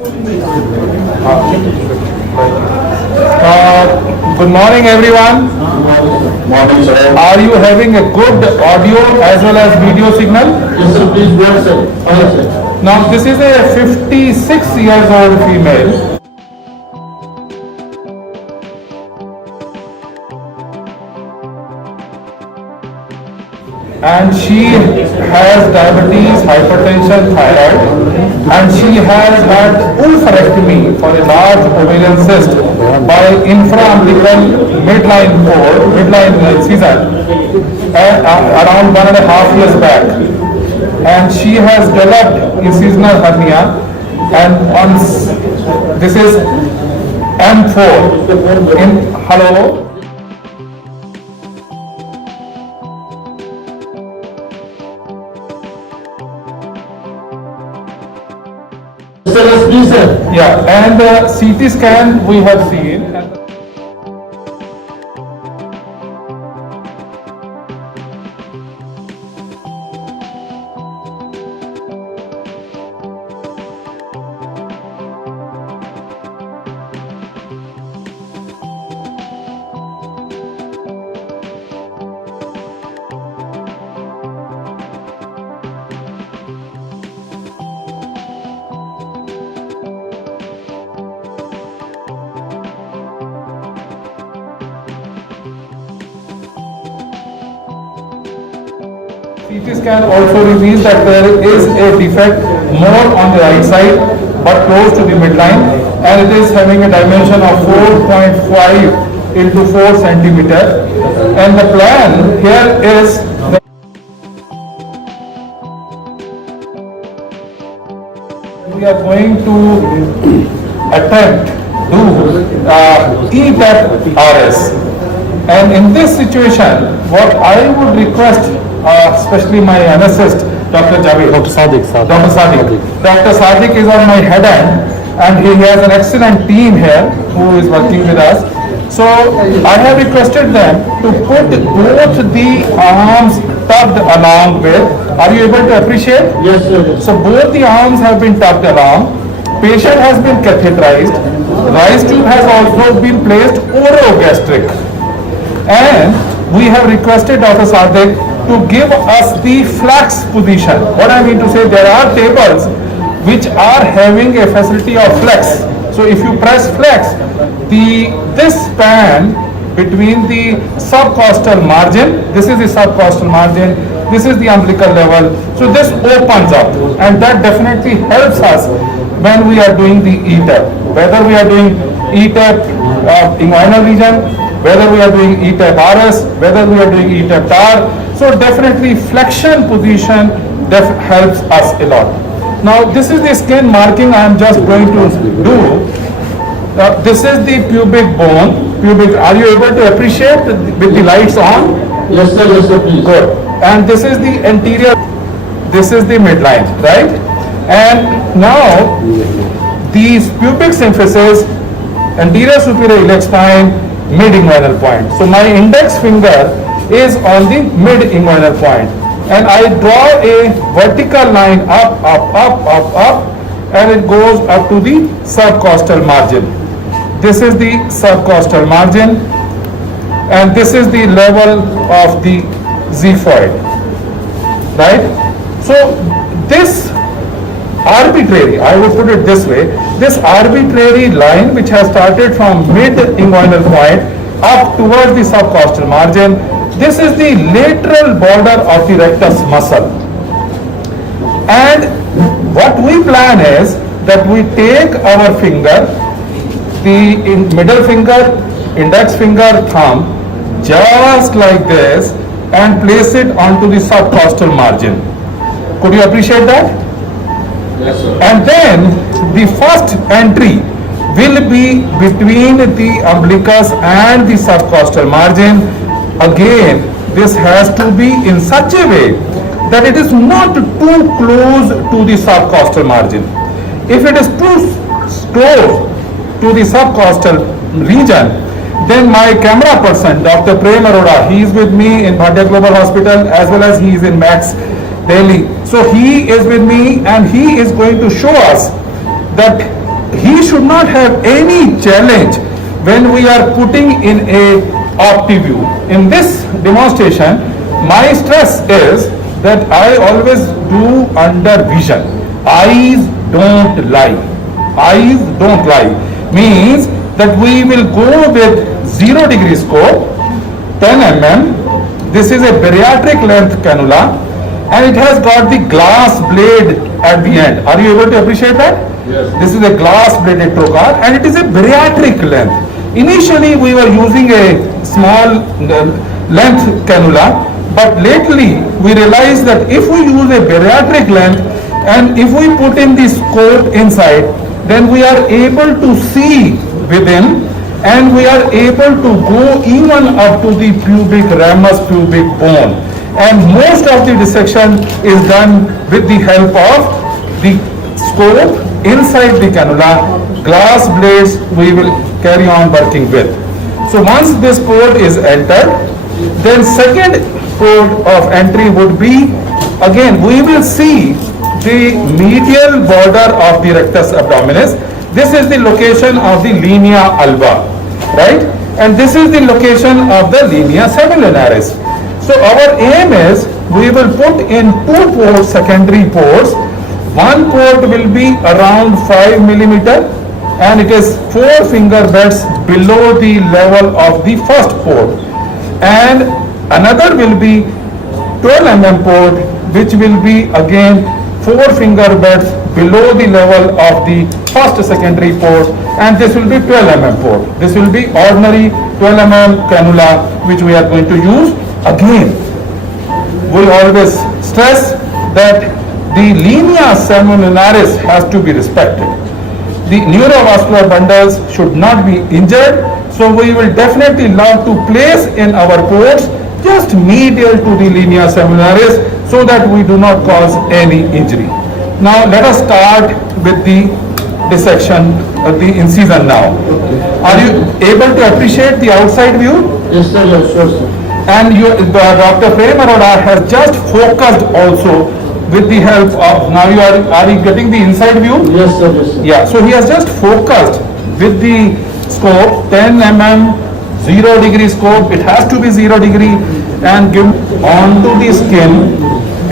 Good morning, everyone. Morning, sir. Are you having a good audio as well as video signal? Yes, sir. Please go ahead, sir. Yes, sir. Now, this is a 56 years old female. And she has diabetes, hypertension, thyroid, and she has had oophorectomy for a large ovarian cyst by infraumbilical midline season around 1.5 years back. And she has developed incisional hernia, and this is M4. Hello. Sir, yes, please, sir. Yeah, and the CT scan we have seen. CT scan also reveals that there is a defect more on the right side but close to the midline, and it is having a dimension of 4.5 into 4 centimeter. And the plan here is that we are going to attempt do eTEP-RS. And in this situation, what I would request, especially my anesthetist, Dr. Javed. Dr. Sadiq. Dr. Sadiq. Dr. Sadiq is on my head end, and he has an excellent team here who is working with us. So I have requested them to put both the arms tucked along with. Are you able to appreciate? Yes, sir. So both the arms have been tucked along. Patient has been catheterized. Rice tube has also been placed orogastric. And we have requested Dr. Sadiq to give us the flex position. What I mean to say, there are tables which are having a facility of flex. So if you press flex, this span between the subcostal margin, this is the subcostal margin, this is the umbilical level, so this opens up, and that definitely helps us when we are doing the eTEP. Whether we are doing eTEP inguinal region, whether we are doing eTEP-RS, whether we are doing eTEP-TAR, so definitely flexion position helps us a lot. Now this is the skin marking I am just going to do. This is the pubic bone. Are you able to appreciate with the lights on? Yes, sir. Yes, sir. Please. Good. And this is the anterior. This is the midline, right? And now these pubic symphysis, anterior superior iliac spine, mid-inguinal point. So my index finger is on the mid-inguinal point, and I draw a vertical line up, and it goes up to the subcostal margin. This is the subcostal margin, and this is the level of the xiphoid, right? So this arbitrary, I would put it this way, this arbitrary line which has started from mid-inguinal point up towards the subcostal margin, this is the lateral border of the rectus muscle. And what we plan is that we take our finger, the middle finger, index finger, thumb, just like this, and place it onto the subcostal margin. Could you appreciate that? Yes, sir. And then the first entry will be between the umbilicus and the subcostal margin. Again, this has to be in such a way that it is not too close to the subcostal margin. If it is too close to the subcostal region, then my camera person, Dr. Prem Arora, he is with me in Bhatia Global Hospital as well as he is in Max Delhi. So he is with me and he is going to show us that he should not have any challenge when we are putting in a OptiView. In this demonstration, my stress is that I always do under vision. Eyes don't lie. Eyes don't lie. Means that we will go with 0 degree scope, 10 mm. This is a bariatric length cannula and it has got the glass blade at the end. Are you able to appreciate that? Yes. This is a glass bladed trocar and it is a bariatric length. Initially we were using a small length cannula, but lately we realized that if we use a bariatric length and if we put in the scope inside, then we are able to see within and we are able to go even up to the pubic ramus, pubic bone. And most of the dissection is done with the help of the scope inside the cannula. Glass blades we will carry on working with. So once this port is entered, then second port of entry would be, again we will see the medial border of the rectus abdominis. This is the location of the linea alba, right? And this is the location of the linea semilunaris. So our aim is we will put in 2 ports, secondary ports. One port will be around 5 millimeter and it is 4 finger beds below the level of the first port. And another will be 12 mm port which will be again 4 finger beds below the level of the first secondary port, and this will be 12 mm port. This will be ordinary 12 mm cannula which we are going to use. Again, we always stress that the linea semilunaris has to be respected. The neurovascular bundles should not be injured, so we will definitely love to place in our ports just medial to the linea semilunaris so that we do not cause any injury. Now let us start with the dissection, the incision now. Are you able to appreciate the outside view? Yes, sir. Yes, sure, sir. And Dr. Prem Arora has just focused also with the help of, now are you getting the inside view? Yes, sir. Yes, sir. Yeah, so he has just focused with the scope 10 mm, 0 degree scope, it has to be 0 degree, and give onto the skin,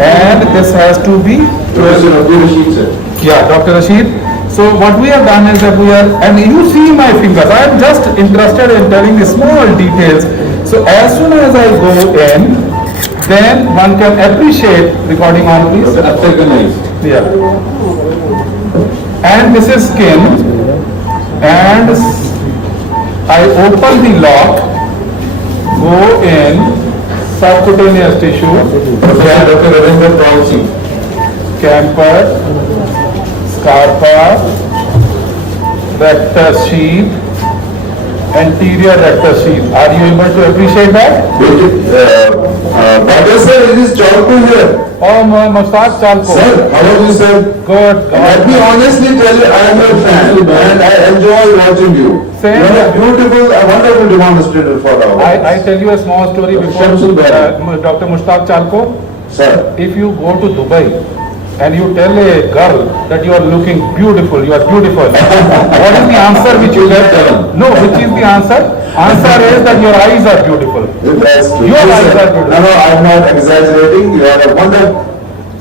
and this has to be, Professor Dr. Rashid, sir. yeah, Dr. Rashid. So what we have done is that we are, and you see my fingers, I am just interested in telling the small details. So as soon as I go in, then one can appreciate, recording on please. Yeah. And this is skin, and I open the lock, go in, subcutaneous tissue, camper, scarpa, rectus sheath, anterior rectus sheath. Are you able to appreciate that? Doctor sir, it is Chalku here. Oh, Mustaq Chalko. Sir, how are you sir? Good. Let me honestly tell you, I am your fan and I enjoy watching you. Same. You are a beautiful, a wonderful demonstrator for our I tell you a small story before Dr. Mushtaq Chalko. Sir, If you go to Dubai and you tell a girl that you are looking beautiful, you are beautiful, what is the answer which you get? No, which is the answer? Answer is that your eyes are beautiful. that's true. Your eyes Sir, are beautiful. No, I am not exaggerating. You are a wonderful.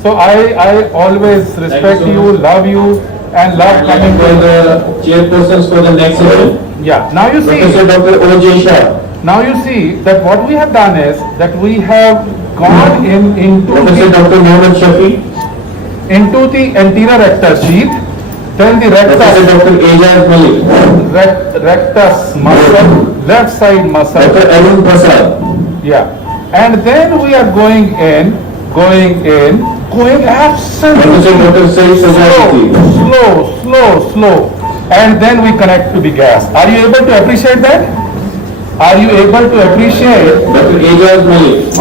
So I always respect so you, love you, and love coming For to the chairpersons for the next session. Yeah, now you Professor see, Dr. O.J. Shah. now you see that what we have done is that we have gone into Professor the, Dr. Mohammed Shafi. into the anterior rectus sheath, then the Professor rectus, Dr. Ejaz Malik. rectus muscle, left side Dr. muscle, Arun Prasad. yeah, and then we are going absolutely Professor Dr. Saeed Sajati. slow, and then we connect to the gas. Are you able to appreciate that? Are you able to appreciate Dr. Ejaz Malik.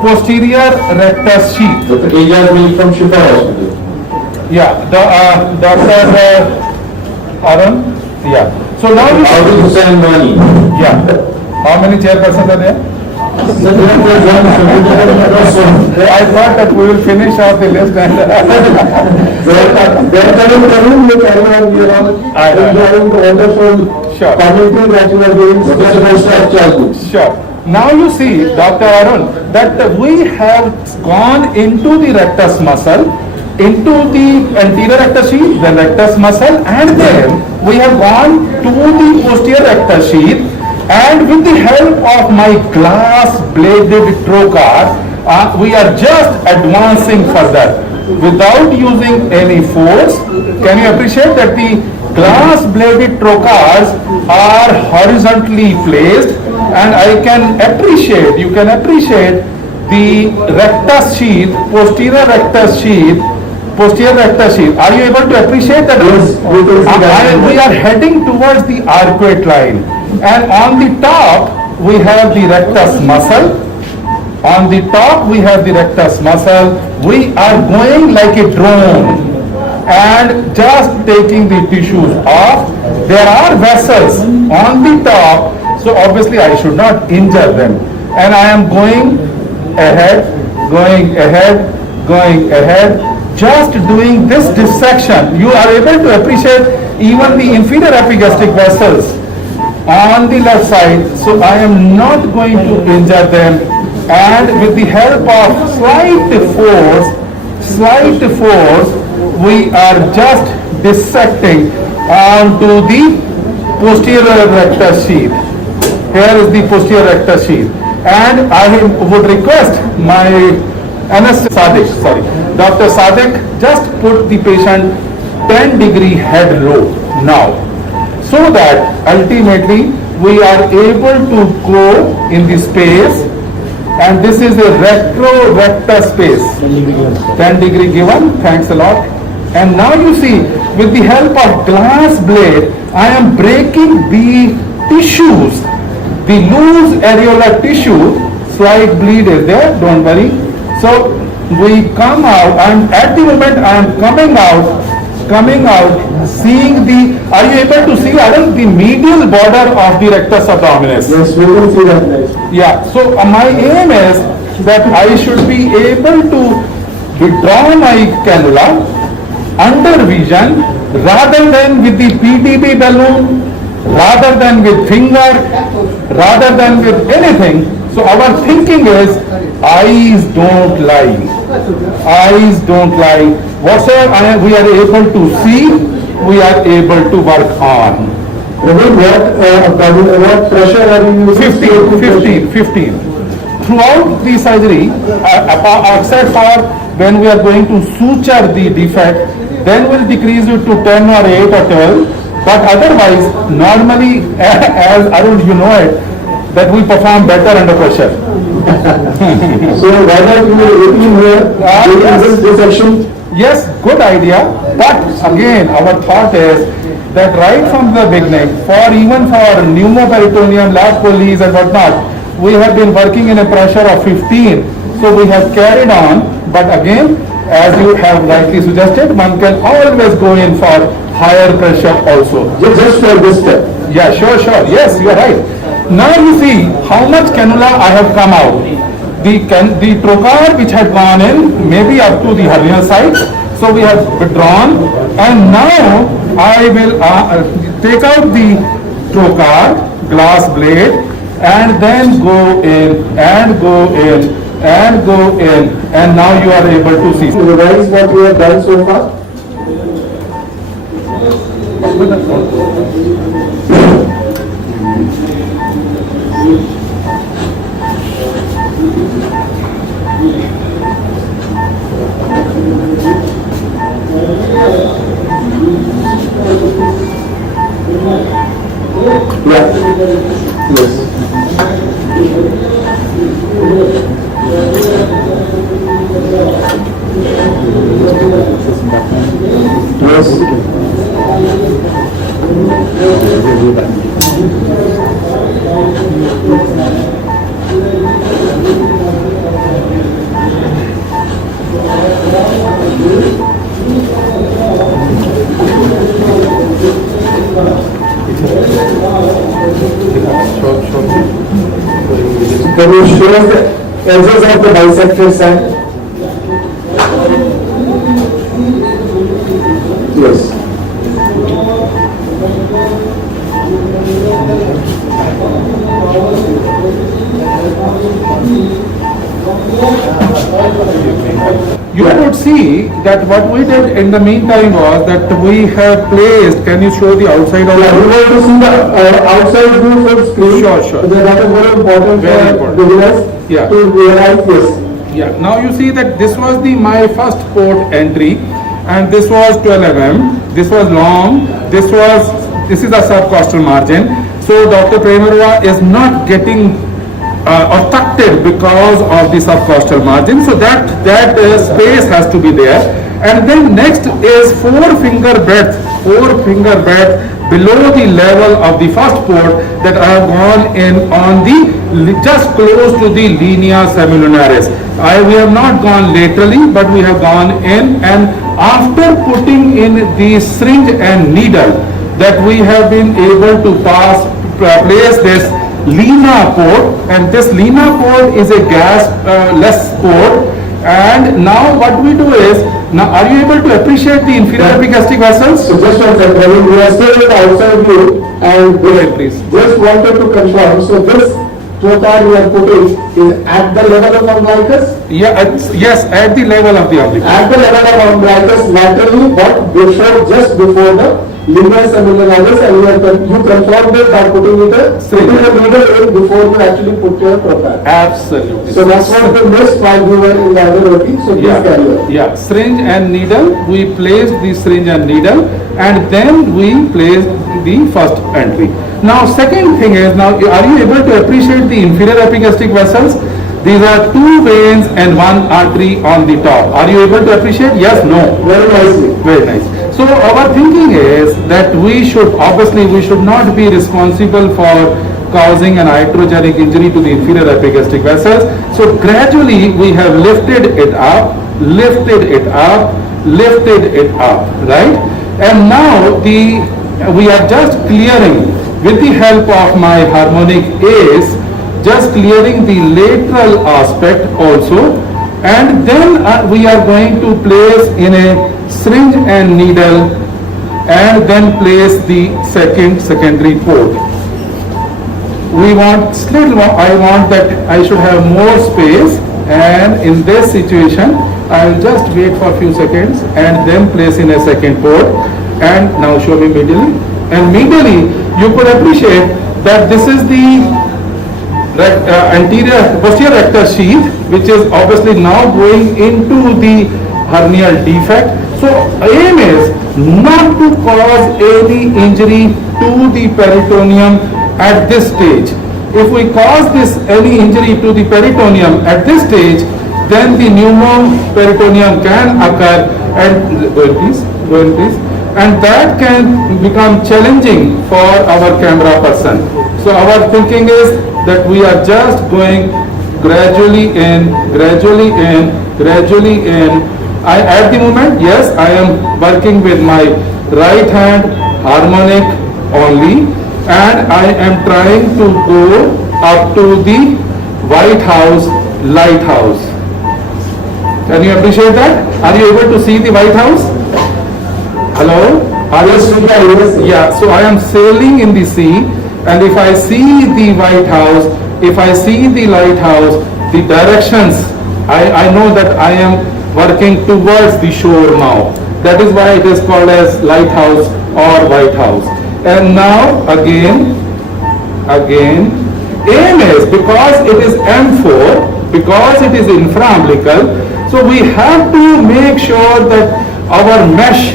posterior rectus sheath? Dr. Ejaz Malik from Shifa Hospital. Yeah, Dr. Arun, yeah. So now you Abdul Hussain Wani. yeah. How many chairpersons are there? I thought that we will finish off the list and. Sure. Sure. Now you see, Dr. Arun, that we have gone into the rectus muscle, into the anterior rectus sheath, the rectus muscle, and then we have gone to the posterior rectus sheath, and with the help of my glass bladed trocar, we are just advancing further without using any force. Can you appreciate that the glass bladed trocars are horizontally placed, and I can appreciate, you can appreciate the rectus sheath, posterior rectus sheath. Are you able to appreciate that? Yes, we can see that. We are heading towards the arcuate line, and on the top we have the rectus muscle. On the top we have the rectus muscle. We are going like a drone and just taking the tissues off. There are vessels on the top, so obviously I should not injure them. And I am going ahead, just doing this dissection. You are able to appreciate even the inferior epigastric vessels on the left side, so I am not going to injure them. And with the help of slight force, we are just dissecting onto the posterior rectus sheath. Here is the posterior rectus sheath. And I would request my anesthetist, Dr. Sadik, just put the patient 10-degree head low now, so that ultimately we are able to go in the space, and this is a retro-rectus space. 10-degree given, thanks a lot. And now you see, with the help of glass blade, I am breaking the tissues, the loose areolar tissue. Slight bleed is there, don't worry. So we come out, and at the moment I am coming out, seeing the, are you able to see, Arun, the medial border of the rectus abdominis? Yes, we will see that next. Yeah, so my aim is that I should be able to withdraw my cannula under vision rather than with the PTB balloon, rather than with finger, rather than with anything. So our thinking is, eyes don't lie. Eyes don't lie. Whatever we are able to see, we are able to work on. What pressure are you using? 15. Throughout the surgery, except for when we are going to suture the defect, then we'll decrease it to 10 or 8 or 12. But otherwise, normally, as Arun, you know it, that we perform better under pressure. So why not you looking here, this section? Yes, good idea. But again, our thought is that right from the beginning, even for pneumoperitoneum, lap pulleys and whatnot, we have been working in a pressure of 15. So we have carried on. But again, as you have rightly suggested, one can always go in for higher pressure also. Just for this step. Yeah, sure. Yes, you are right. Now you see how much cannula I have come out. The trocar which had gone in maybe up to the hernia site, so we have withdrawn, and now I will take out the trocar, glass blade, and then go in, and now you are able to see. Revise what we have done so far. Yeah. Yes. Yes. Can you show us the edges of the bisected side? Yes. You would see that what we did in the meantime was that we have placed, can you show the outside of Yeah, we the... want to see the outside view from screen. Sure, sure. So that is very important Very for important. beginners Yeah. to realize this. Yeah, now you see that this was my first port entry, and this was 12 mm, this was long, this is a subcostal margin. So Dr. Premarwa is not getting obstructed because of the subcostal margin, so that space has to be there. And then next is 4 finger breadth below the level of the first port that I have gone in on the just close to the linea semilunaris. We have not gone laterally, but we have gone in, and after putting in the syringe and needle, that we have been able to place this Lena port, and this Lena port is a gas less port. And now what we do is, now are you able to appreciate the inferior epigastric vessels? So just one second, we are still in the outside view and Go ahead, please. just wanted to confirm, so this trocar you are putting is at the level of umbilicus? Yeah, yes, at the level of the umbilicus. At the level of umbilicus laterally, but just before the linea semilunaris, and you confirmed it by putting the needle in before you actually put your trocar. Absolutely. So that's what we missed while we were in the other routine, so please carry on. Yeah, syringe and needle, we placed the syringe and needle, and then we placed the first entry. Now second thing is, now are you able to appreciate the inferior epigastric vessels? These are 2 veins and 1 artery on the top. Are you able to appreciate? Yes, no? Very nicely. Very nice. So our thinking is that we should not be responsible for causing an iatrogenic injury to the inferior epigastric vessels. So gradually we have lifted it up, right? And now we are just clearing, with the help of my harmonic ace, just clearing the lateral aspect also, and then we are going to place in a syringe and needle, and then place the secondary port. I want that I should have more space, and in this situation I will just wait for a few seconds and then place in a second port. And now show me medially, and medially you could appreciate that this is the posterior rectus sheath, which is obviously now going into the hernial defect. So aim is not to cause any injury to the peritoneum at this stage. If we cause any injury to the peritoneum at this stage, then the pneumoperitoneum can occur, and go ahead please, and that can become challenging for our camera person. So our thinking is that we are just going gradually in. At the moment, yes, I am working with my right hand harmonic only, and I am trying to go up to the White House lighthouse. Can you appreciate that? Are you able to see the White House? Hello? Yes. Yeah, so I am sailing in the sea, and if I see the White House, if I see the lighthouse, the directions, I know that I am working towards the shore now. That is why it is called as lighthouse or White House. And now again, aim is, because it is M4, because it is infraumbilical, so we have to make sure that our mesh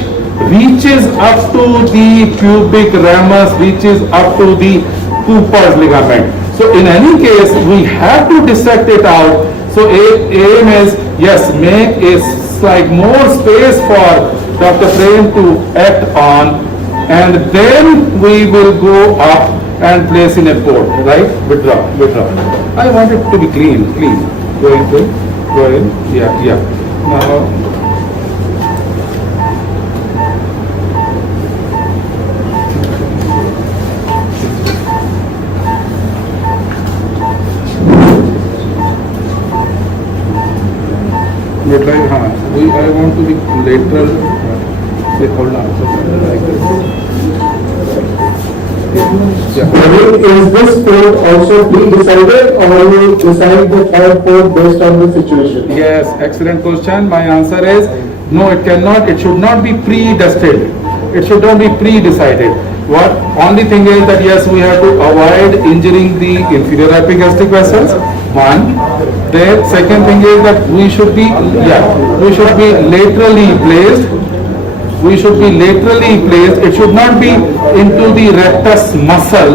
reaches up to the pubic ramus, reaches up to the Cooper's ligament. So in any case, we have to dissect it out. So aim is, yes, make a more space for Dr. Prem to act on, and then we will go up and place in a port, right? Withdraw. I want it to be clean. Go in. Yeah. Now, midline, I want to be lateral, hold on, like this. Yeah. Is this port also pre-decided or you decide the third port based on the situation? Yes, excellent question. My answer is no, it cannot, it should not be predestined. It should not be pre-decided. What only thing is that yes, we have to avoid injuring the inferior epigastric vessels. One. The second thing is that we should be laterally placed. We should be laterally placed. It should not be into the rectus muscle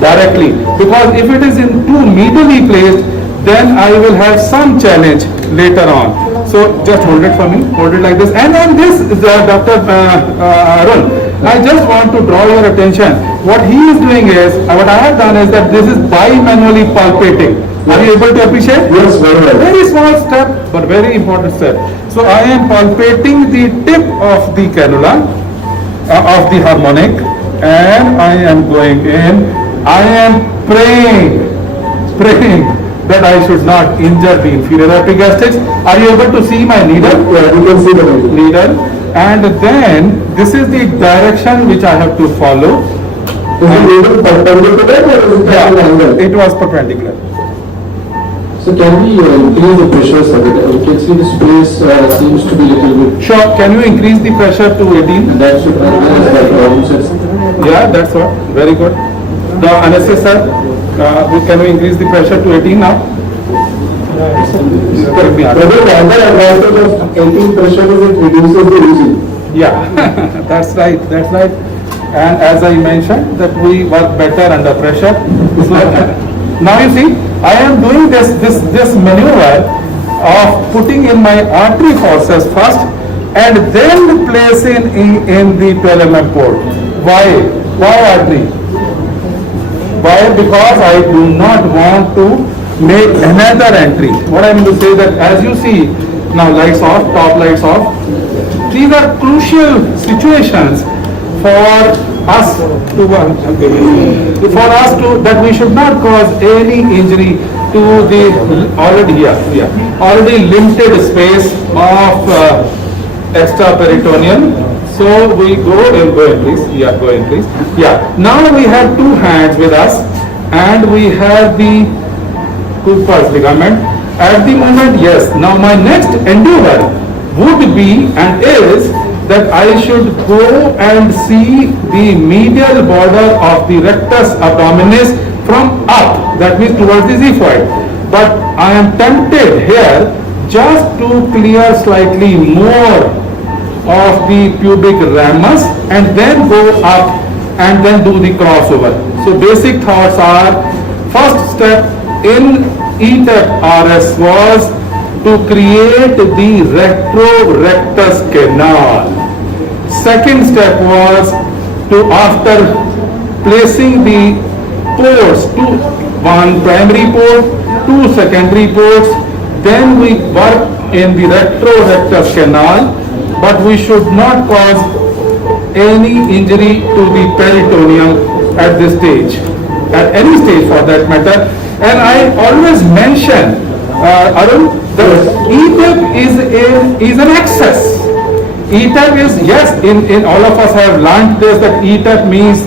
directly, because if it is in too medially placed, then I will have some challenge later on. So just hold it for me, hold it like this. And on this, Dr. Arun, I just want to draw your attention. What he is doing is, what I have done is that this is bimanually palpating. Are you able to appreciate? Yes, very well. Very small step, but very important step. So I am palpating the tip of the cannula, of the harmonic, and I am going in. I am praying that I should not injure the inferior epigastrics. Are you able to see my needle? Yeah, you can see the Needle. And then this is the direction which I have to follow. Is the needle perpendicular or is it at an angle? It was perpendicular. So can we increase the pressure so that you can see the space seems to be little bit. Sure. Can you increase the pressure to 18? That should analyze that says. Yeah, that's what. Very good. The anesthesia, can we increase the pressure to 18 now? Correct me. Whether the other advantage of 18 pressure is it reduces the oozing. Yeah, that's right, that's right. And as I mentioned, that we work better under pressure. So, now you see, I am doing this maneuver of putting in my artery forces first and then placing in the 12 mm port. Why? Why artery? Why? Because I do not want to make another entry. What I mean to say that as you see, now lights off, top lights off. These are crucial situations for us to that we should not cause any injury to the already limited space of extraperitoneal. So we go in please. Yeah, go in please. Yeah. Now we have two hands with us and we have the Cooper's ligament. At the moment, yes. Now my next endeavor would be and is that I should go and see the medial border of the rectus abdominis from up, that means towards the xiphoid. But I am tempted here just to clear slightly more of the pubic ramus and then go up and then do the crossover. So basic thoughts are, first step in eTEP-RS was to create the retro-rectus canal. Second step was to, after placing the ports, one primary port, two secondary ports, then we work in the retro-rectus canal, but we should not cause any injury to the peritoneum at this stage, at any stage for that matter. And I always mention, Arun, that eTEP is an excess. eTEP is, yes, in all of us have learned this, that eTEP means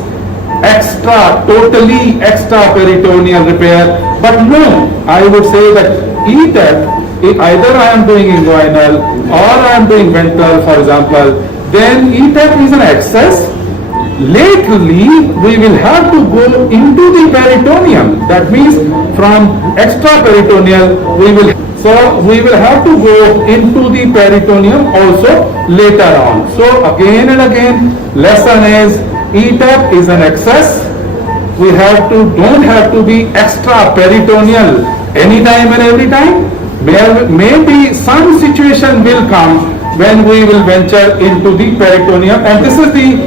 totally extra peritoneal repair. But no, I would say that eTEP, either I am doing inguinal or I am doing ventral, for example, then eTEP is an excess. Lately, we will have to go into the peritoneum. That means from extraperitoneal, we will have to go into the peritoneum also later on. So again and again, lesson is eTEP is an excess. We don't have to be extraperitoneal anytime and every time. Maybe some situation will come when we will venture into the peritoneum, and this is the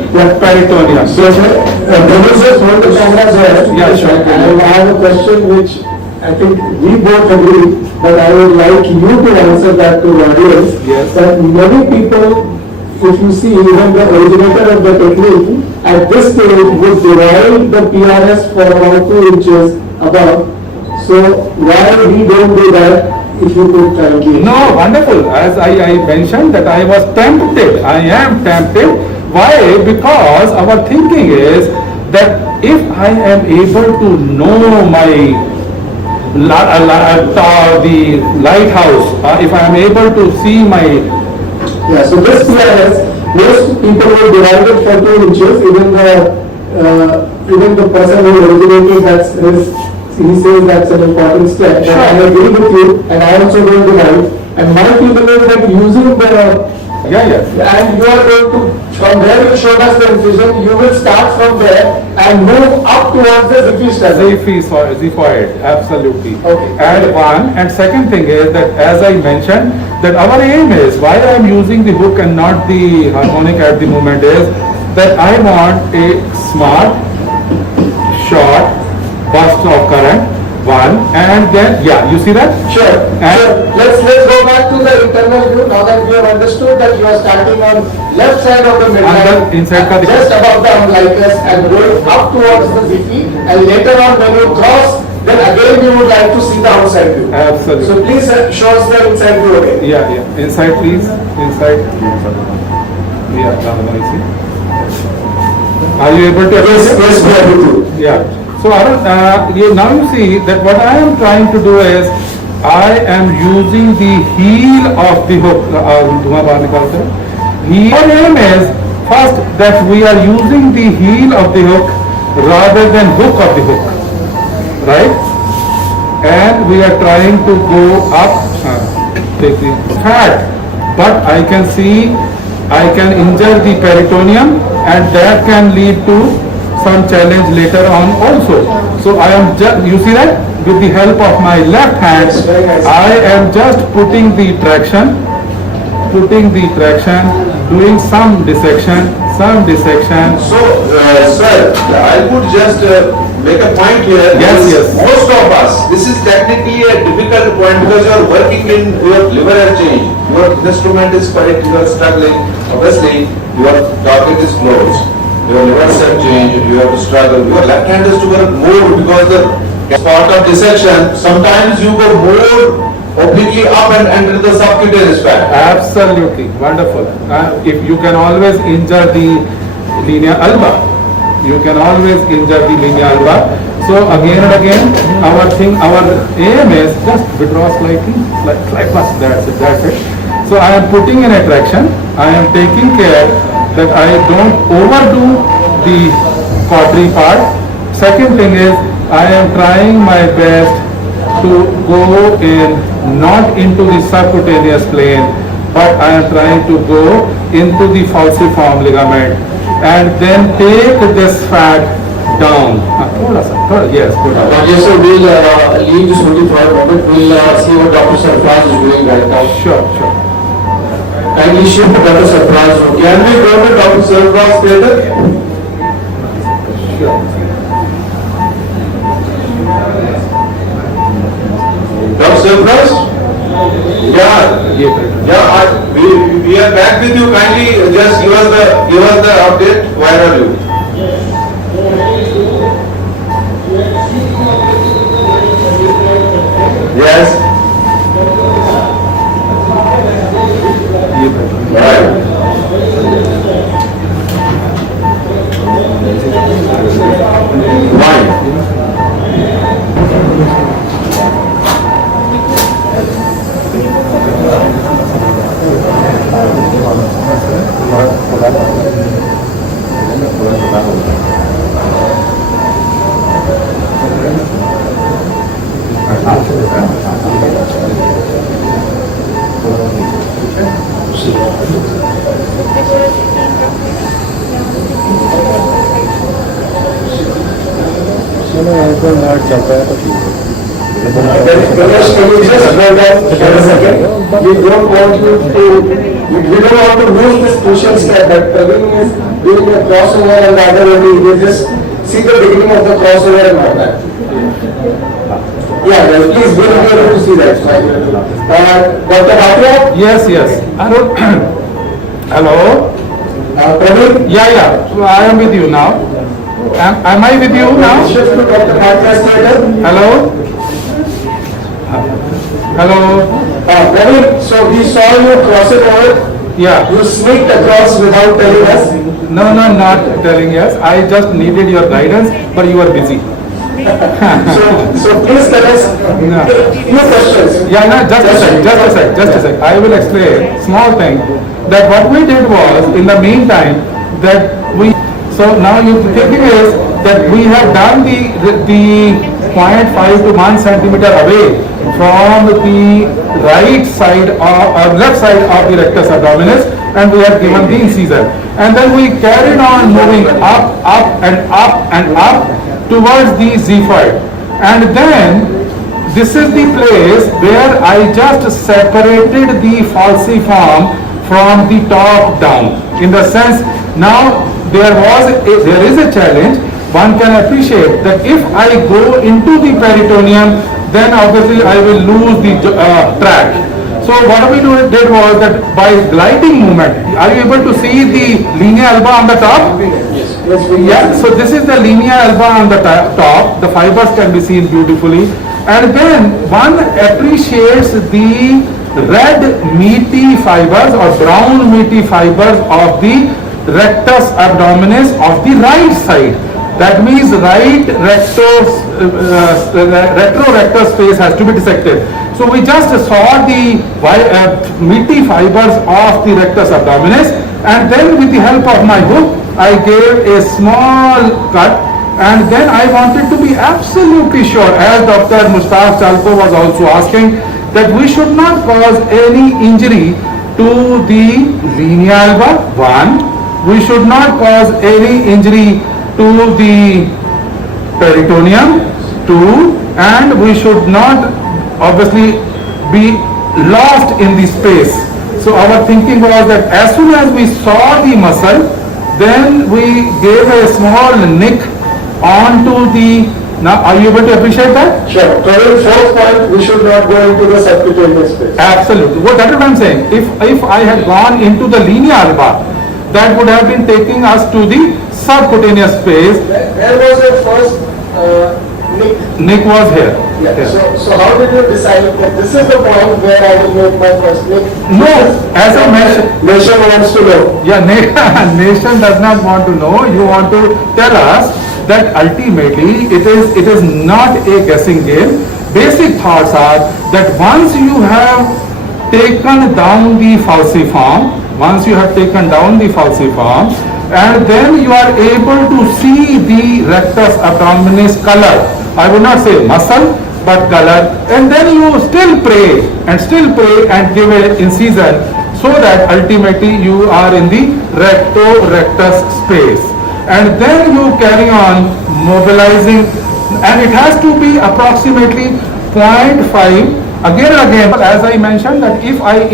peritoneum. So, just hold the camera there. Yeah, sure. And I have a question which I think we both agree, but I would like you to answer that to the audience. Yes. That many people, if you see even the originator of the technique, at this stage would divide the PRS for about 2 inches above. So why we don't do that? if you could kindly. No, wonderful. As I mentioned that I was tempted. I am tempted. Why? Because our thinking is that if I am able to know my the lighthouse, if I am able to see my Yeah, so this PRS, most people will divide it for 2 inches, even the person who originated he says that's an important step. Sure. And I agree with you, and I also don't divide. And my feeling is that using the and you are going to, from where you showed us the incision, you will start from there and move up towards the Ziffy study. Xiphoid, absolutely. Okay. And one, and second thing is that as I mentioned, that our aim is, why I am using the hook and not the harmonic at the moment is, that I want a smart, short burst of current, one, and then, you see that? Sure. And Let's go back to the internal view now that we have understood that you are starting on left side of the midline, inside ka just above the umbilicus and going up towards the Ziffy, and later on when you cross, then again you would like to see the outside view. Absolutely. So please show us the inside view again. Inside please, inside. Now you see. Are you able to? Yes, we are able to. Yeah. So Arun, now you see that what I am trying to do is, I am using the heel of the hook. Our aim is first that we are using the heel of the hook rather than hook of the hook, right? And we are trying to go up, take the fat, but I can see I can injure the peritoneum, and that can lead to some challenge later on also. So I am just, you see that? With the help of my left hand, I am just putting the traction, doing some dissection. So, sir, I would just make a point here. Yes. Most of us, this is technically a difficult point because you are working in your liver has changed. Your instrument is correct, you are struggling. Obviously, your target is closed. Your liver have changed, you have to struggle. Your left hand has to work more because the part of dissection, sometimes you go more obliquely up and enter the subcutaneous fat. Absolutely, wonderful. If you can always injure the linea alba, So again and again, our aim is just withdraw slightly, like that's it. So I am putting in a traction. I am taking care that I don't overdo the cautery part. Second thing is, I am trying my best to go in, not into the subcutaneous plane, but I am trying to go into the falciform ligament and then take this fat down. Yes, good. Yes, sir, we'll leave this only for a moment. We'll see what Dr. Sarfraz is doing right now. Sure. Kindly shift Dr. Sarfraz. Can we go to Dr. Sarfraz later? Sure. Dr. Sarfraz? We are back with you. Kindly just give us the update. Where are you? Yes. Right. Ganesh, can you just hold on for a second? We don't want to lose this crucial step that Parveen is doing a crossover and the other way we just see the beginning of the crossover and all that. Yeah, please, we will be able to see that. Dr. Bhatia? Yes. Hello? Parveen? Yeah. So I am with you now. Am I with you now? Shift to Dr. Bhatia's later. Hello? Hello. Praveen, so we saw you cross it over. Yeah. You sneaked across without telling us. No, not telling yes. I just needed your guidance, but you are busy. So please tell us few questions. Yeah, no, just a sec. I will explain small thing that what we did was in the meantime that we, so now you thinking is that we have done the 0.5 to 1 centimeter away from the right side or left side of the rectus abdominis, and we have given the incision, and then we carried on moving up and up towards the xiphoid, and then this is the place where I just separated the falciform from the top down, in the sense now there is a challenge. One can appreciate that if I go into the peritoneum, then obviously I will lose the track. So what we did was that by gliding movement, are you able to see the linea alba on the top? Yes, Yeah, so this is the linea alba on the top. The fibers can be seen beautifully. And then one appreciates the red meaty fibers or brown meaty fibers of the rectus abdominis of the right side. That means right retrorectus space has to be dissected. So we just saw the meaty fibers of the rectus abdominis, and then with the help of my hook, I gave a small cut, and then I wanted to be absolutely sure, as Dr. Mustaf Chalko was also asking, that we should not cause any injury to the linea alba, 1. We should not cause any injury to the peritoneum, 2, and we should not obviously be lost in the space. So our thinking was that as soon as we saw the muscle, then we gave a small nick onto the, now are you able to appreciate that? Sure. Praveen, fourth point, we should not go into the subcutaneous space. Absolutely. Well, that's what I'm saying. If I had gone into the linea alba, that would have been taking us to the subcutaneous space. Where was your first nick? Nick was here. Yeah. Here. So how did you decide that this is the point where I will make my first nick? No, as I mentioned, Nation wants to know. yeah, nation does not want to know. You want to tell us that ultimately it is not a guessing game. Basic thoughts are that once you have taken down the falciform, and then you are able to see the rectus abdominis color. I would not say muscle, but color, and then you still pray and give an incision, so that ultimately you are in the rectus space, and then you carry on mobilizing, and it has to be approximately 0.5 again and again. But as I mentioned, that if I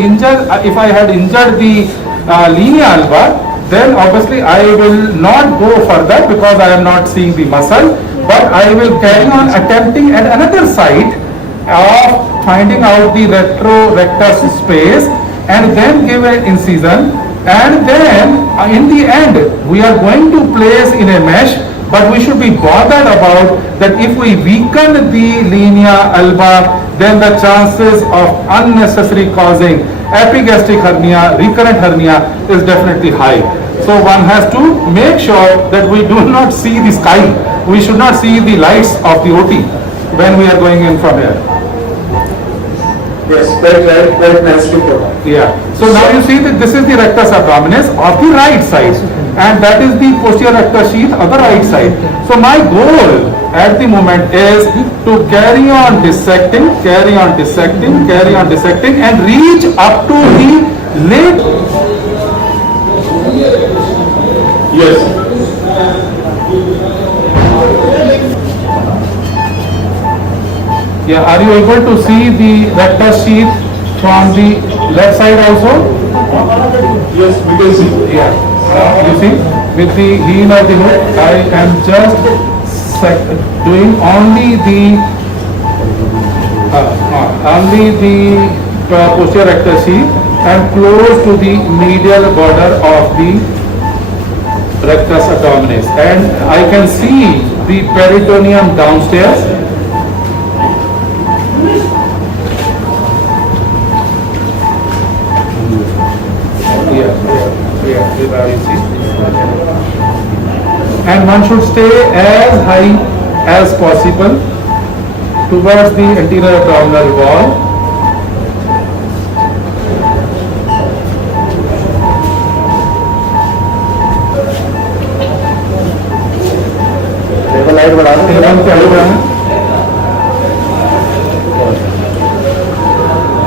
had injured the linea alba, then obviously I will not go further because I am not seeing the muscle, but I will carry on attempting at another site of finding out the retrorectus space, and then give an incision, and then in the end we are going to place in a mesh. But we should be bothered about that if we weaken the linea alba, then the chances of unnecessary causing epigastric hernia, recurrent hernia is definitely high. So one has to make sure that we do not see the sky. We should not see the lights of the OT when we are going in from here. Yes, very nicely put. Yeah. So now you see that this is the rectus abdominis of the right side, and that is the posterior rectus sheath of the right side. So my goal at the moment is to carry on dissecting, and reach up to the late. Yes. Yeah, are you able to see the rectus sheath from the left side also? Yes, we can see. Yeah. You see, with the heel of the hook, I am just doing only the posterior rectus sheath and close to the medial border of the rectus abdominis, and I can see the peritoneum downstairs. And one should stay as high as possible towards the anterior abdominal wall.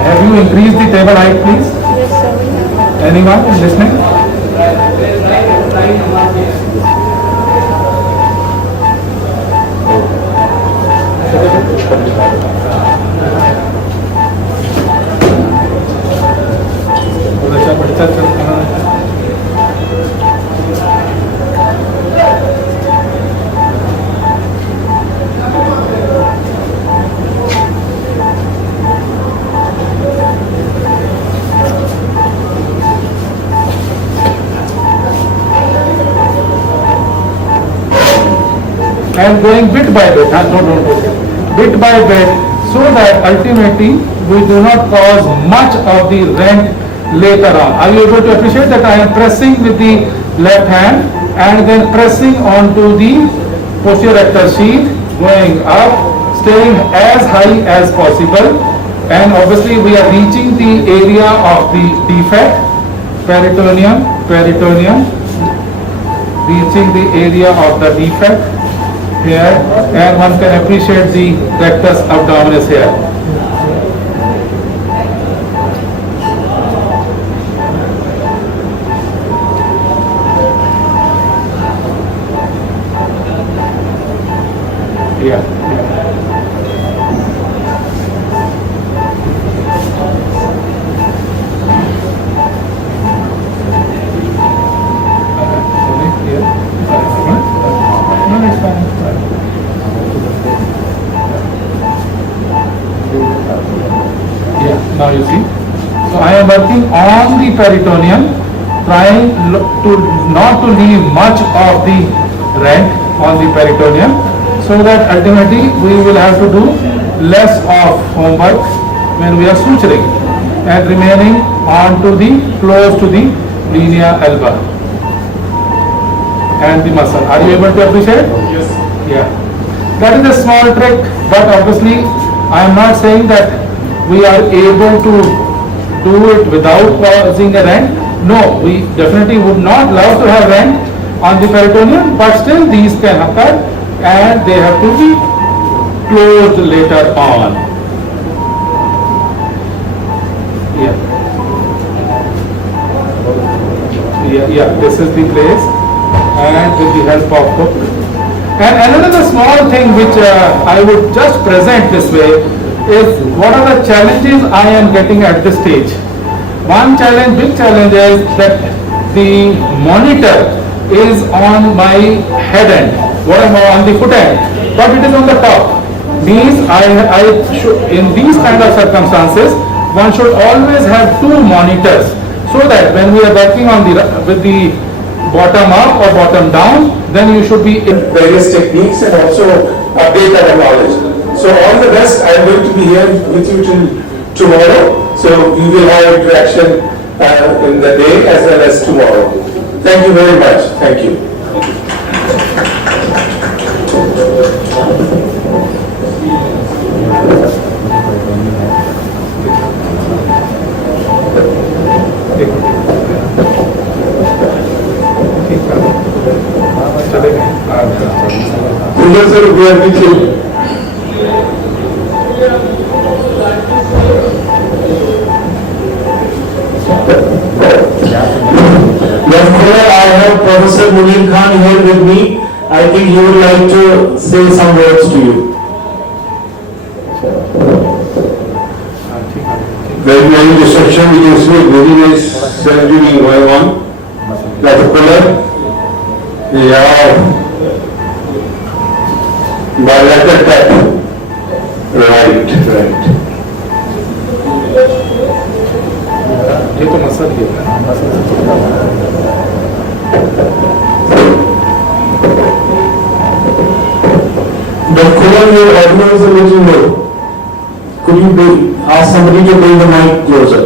Have you increased the table height, please? Yes, sir, we have. Anyone listening? And going bit by bit, bit by bit, so that ultimately we do not cause much of the rent later on. Are you able to appreciate that I am pressing with the left hand and then pressing onto the posterior rectus sheath, going up, staying as high as possible, and obviously we are reaching the area of the defect, peritoneum, reaching the area of the defect here, and one can appreciate the rectus abdominis here. Now you see. So I am working on the peritoneum, trying to not to leave much of the rent on the peritoneum, so that ultimately we will have to do less of homework when we are suturing, and remaining on to the close to the linea alba and the muscle. Are you able to appreciate? Yes. Yeah. That is a small trick, but obviously I am not saying that we are able to do it without causing a rent. No, we definitely would not love to have rent on the peritoneum, but still these can occur and they have to be closed later on. Yeah, this is the place, and with the help of hook. And another small thing which I would just present this way is what are the challenges I am getting at this stage. One challenge, big challenge, is that the monitor is on my head end, what am I on the foot end, but it is on the top. Means I should, in these kind of circumstances, one should always have two monitors, so that when we are working on the with the bottom up or bottom down, then you should be in various techniques and also update our knowledge. So all the best. I am going to be here with you till tomorrow. So we will have interaction in the day as well as tomorrow. Thank you very much. Thank you. Sir, we are with you. I have Professor Munir Khan here with me. I think he would like to say some words to you. Very nice discussion. We can see very nice surgery going on. Dr. Parveen. Yeah. Bilateral tap. Right. ये तो muscle ही है। Dr. Kumar, your audio is a little low. Could you ask somebody to bring the mic closer?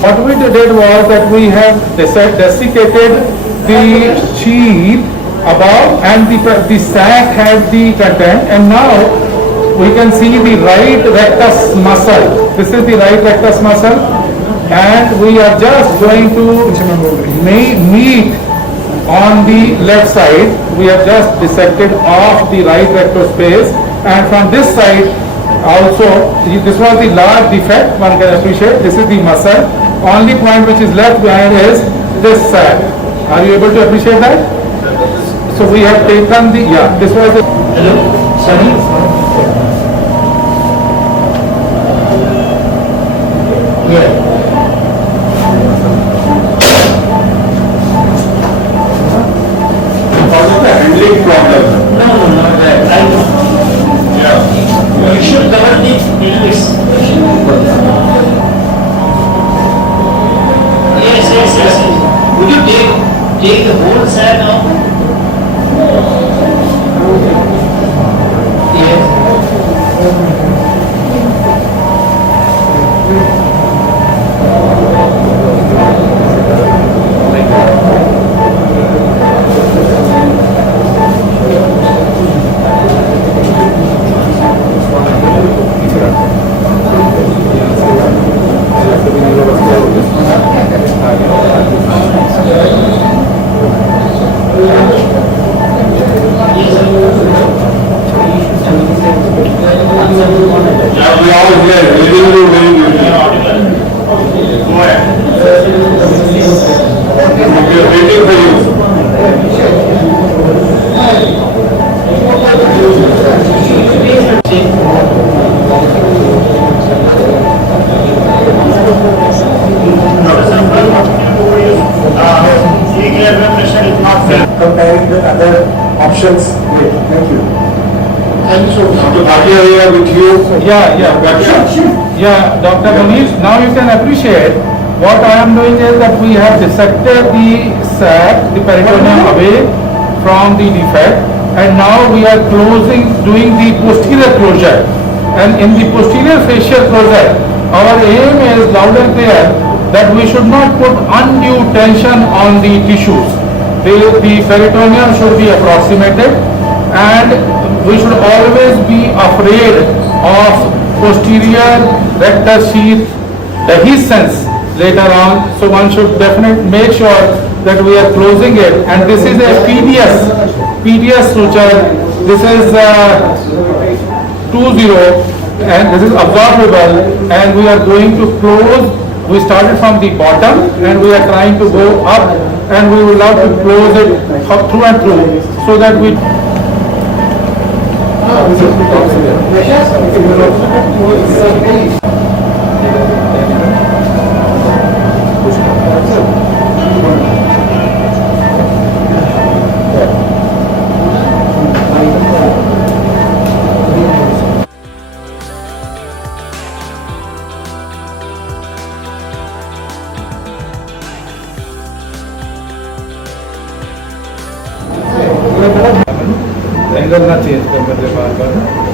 What we did was that we have desiccated the sheath above and the sac had the content, and now we can see the right rectus muscle. This is the right rectus muscle, and we are just going to meet on the left side. We have just dissected off the right rectus space, and from this side also, this was the large defect, one can appreciate. This is the muscle. Only point which is left behind is this sac. Are you able to appreciate that? So we have taken the, this was the... Hello, Sunny? Yeah. Handling problem. No, not that. I know. Yeah. You should cover the pelvis. Yes. Would you take the whole sack now? Yes. Yeah, we all here, reading you very beautifully. Go ahead. We are waiting for you. comparing with other options. Great, thank you. Thank you so much. Dr. Bhatia, we are with you. Yeah, Dr. Manish, now you can appreciate what I am doing is that we have dissected the sac, the peritoneum away from the defect, and now we are doing the posterior closure. And in the posterior facial closure, our aim is loud and clear that we should not put undue tension on the tissues. The peritoneum should be approximated, and we should always be afraid of posterior rectus sheath dehiscence later on. So one should definitely make sure that we are closing it. And this is a PDS suture. This is 20, and this is absorbable, and we are going to close. We started from the bottom and we are trying to go up, and we would love to close it up through and through so that we angle ना change कर बदले बार बार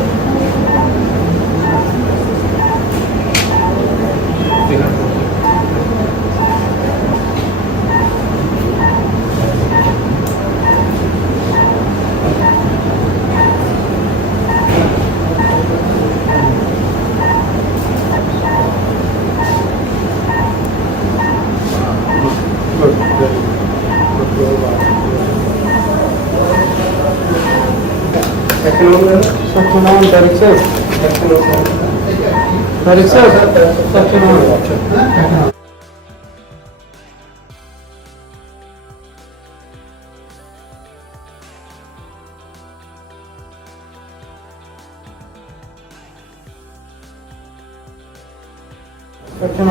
Second one, direction. Correct, sir. Section